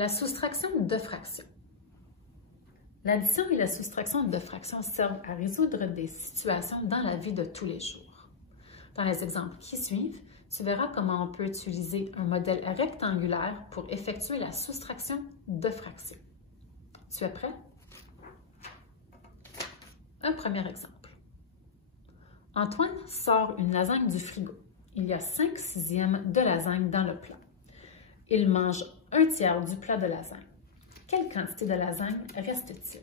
La soustraction de fractions. L'addition et la soustraction de fractions servent à résoudre des situations dans la vie de tous les jours. Dans les exemples qui suivent, tu verras comment on peut utiliser un modèle rectangulaire pour effectuer la soustraction de fractions. Tu es prêt? Un premier exemple. Antoine sort une lasagne du frigo. Il y a 5/6 de lasagne dans le plat. Il mange 1/3 du plat de lasagne. Quelle quantité de lasagne reste-t-il?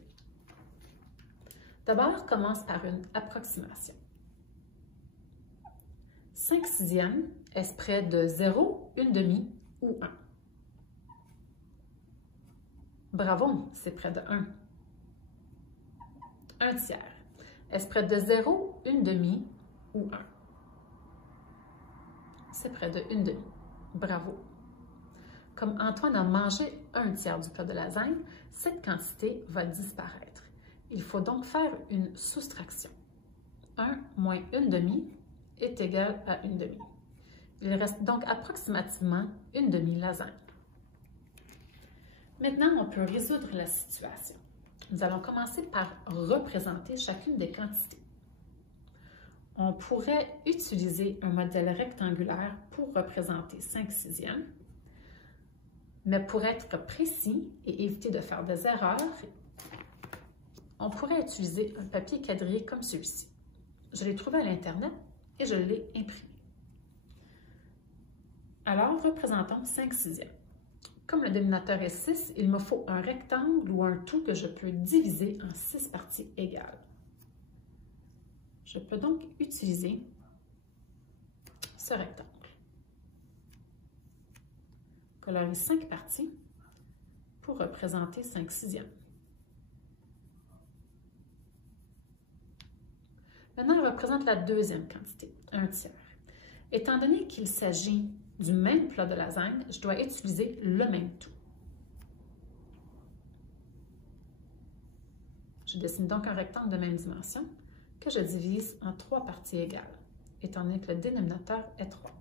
D'abord, commence par une approximation. 5/6 est près de 0, 1/2 ou 1? Bravo, c'est près de 1. 1/3. Est-ce près de 0, 1/2 ou 1? C'est près de 1/2. Bravo. Comme Antoine a mangé 1/3 du plat de lasagne, cette quantité va disparaître. Il faut donc faire une soustraction. 1 moins 1/2 est égal à 1/2. Il reste donc approximativement 1/2 lasagne. Maintenant, on peut résoudre la situation. Nous allons commencer par représenter chacune des quantités. On pourrait utiliser un modèle rectangulaire pour représenter 5/6, mais pour être précis et éviter de faire des erreurs, on pourrait utiliser un papier quadrillé comme celui-ci. Je l'ai trouvé à l'Internet et je l'ai imprimé. Alors, représentons 5/6. Comme le dénominateur est 6, il me faut un rectangle ou un tout que je peux diviser en 6 parties égales. Je peux donc utiliser ce rectangle. Colorer 5 parties pour représenter 5/6. Maintenant, on représente la deuxième quantité, 1/3. Étant donné qu'il s'agit du même plat de lasagne, je dois utiliser le même tout. Je dessine donc un rectangle de même dimension que je divise en 3 parties égales, étant donné que le dénominateur est 3.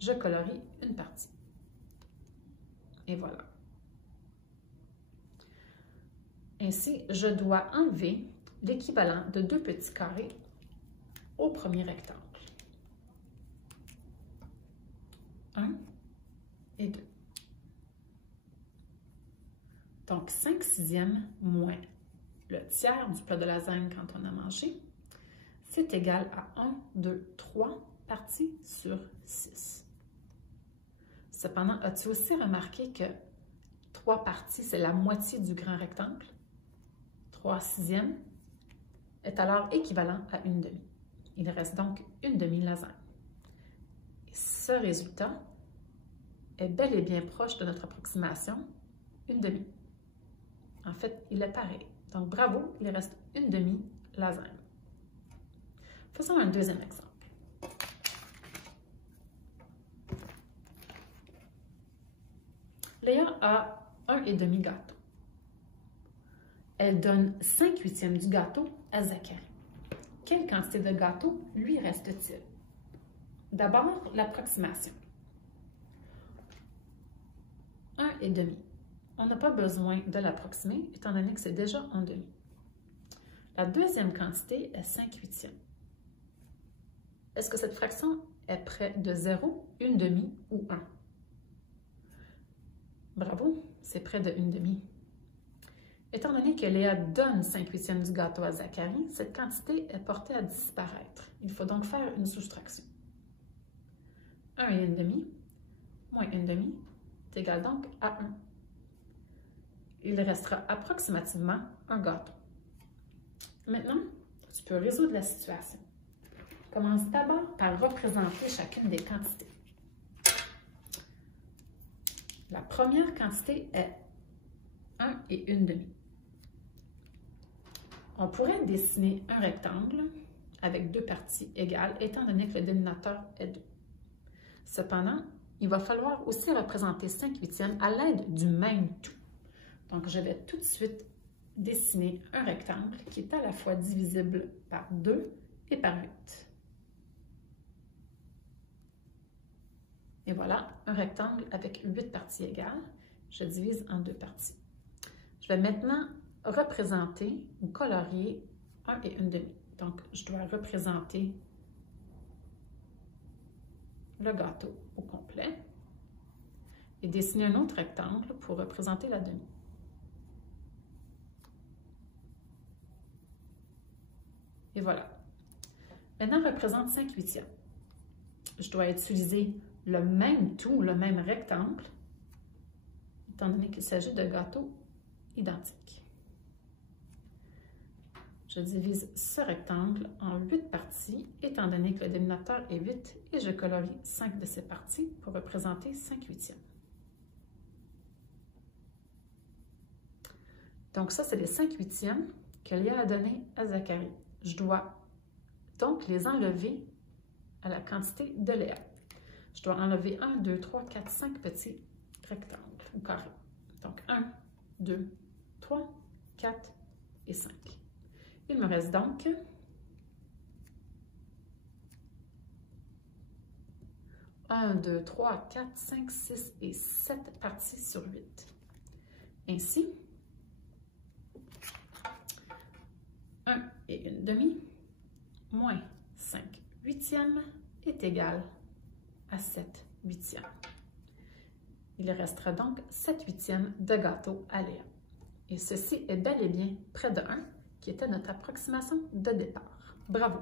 Je colorie une partie. Et voilà. Ainsi, je dois enlever l'équivalent de 2 petits carrés au premier rectangle. 1 et 2. Donc, 5/6 moins le tiers du plat de lasagne quand on a mangé, c'est égal à 1, 2, 3 parties sur 6. Cependant, as-tu aussi remarqué que 3 parties, c'est la moitié du grand rectangle? 3/6 est alors équivalent à 1/2. Il reste donc 1/2 lasagne. Et ce résultat est bel et bien proche de notre approximation, 1/2. En fait, il est pareil. Donc, bravo, il reste 1/2 lasagne. Faisons un deuxième exemple. Léa a 1,5 gâteau. Elle donne 5/8 du gâteau à Zachary. Quelle quantité de gâteau lui reste-t-il? D'abord, l'approximation. 1,5. On n'a pas besoin de l'approximer, étant donné que c'est déjà 1/2. La deuxième quantité est 5/8. Est-ce que cette fraction est près de 0, 1/2 ou 1? Bravo, c'est près de 1/2. Étant donné que Léa donne 5/8 du gâteau à Zachary, cette quantité est portée à disparaître. Il faut donc faire une soustraction. 1,5 moins 1/2 est égal donc à 1. Il restera approximativement un gâteau. Maintenant, tu peux résoudre la situation. Commence d'abord par représenter chacune des quantités. La première quantité est 1 et 1/2. On pourrait dessiner un rectangle avec 2 parties égales, étant donné que le dénominateur est 2. Cependant, il va falloir aussi représenter 5/8 à l'aide du même tout. Donc, je vais tout de suite dessiner un rectangle qui est à la fois divisible par 2 et par 8. Et voilà, un rectangle avec 8 parties égales je divise en 2 parties. Je vais maintenant représenter ou colorier 1 et 1/2. Donc, je dois représenter le gâteau au complet et dessiner un autre rectangle pour représenter la demi. Et voilà. Maintenant, représente 5/8. Je dois utiliser le même tout, le même rectangle, étant donné qu'il s'agit de gâteaux identiques. Je divise ce rectangle en 8 parties, étant donné que le dénominateur est 8, et je colorie 5 de ces parties pour représenter 5/8. Donc ça, c'est les 5/8 que Léa a donné à Zacharie. Je dois donc les enlever à la quantité de Léa. Je dois enlever 1, 2, 3, 4, 5 petits rectangles ou carrés. Donc 1, 2, 3, 4 et 5. Il me reste donc 1, 2, 3, 4, 5, 6 et 7 parties sur 8. Ainsi, 1 et 1/2 moins 5/8 est égal à 7/8. Il restera donc 7/8 de gâteau à Léa. Et ceci est bel et bien près de 1, qui était notre approximation de départ. Bravo!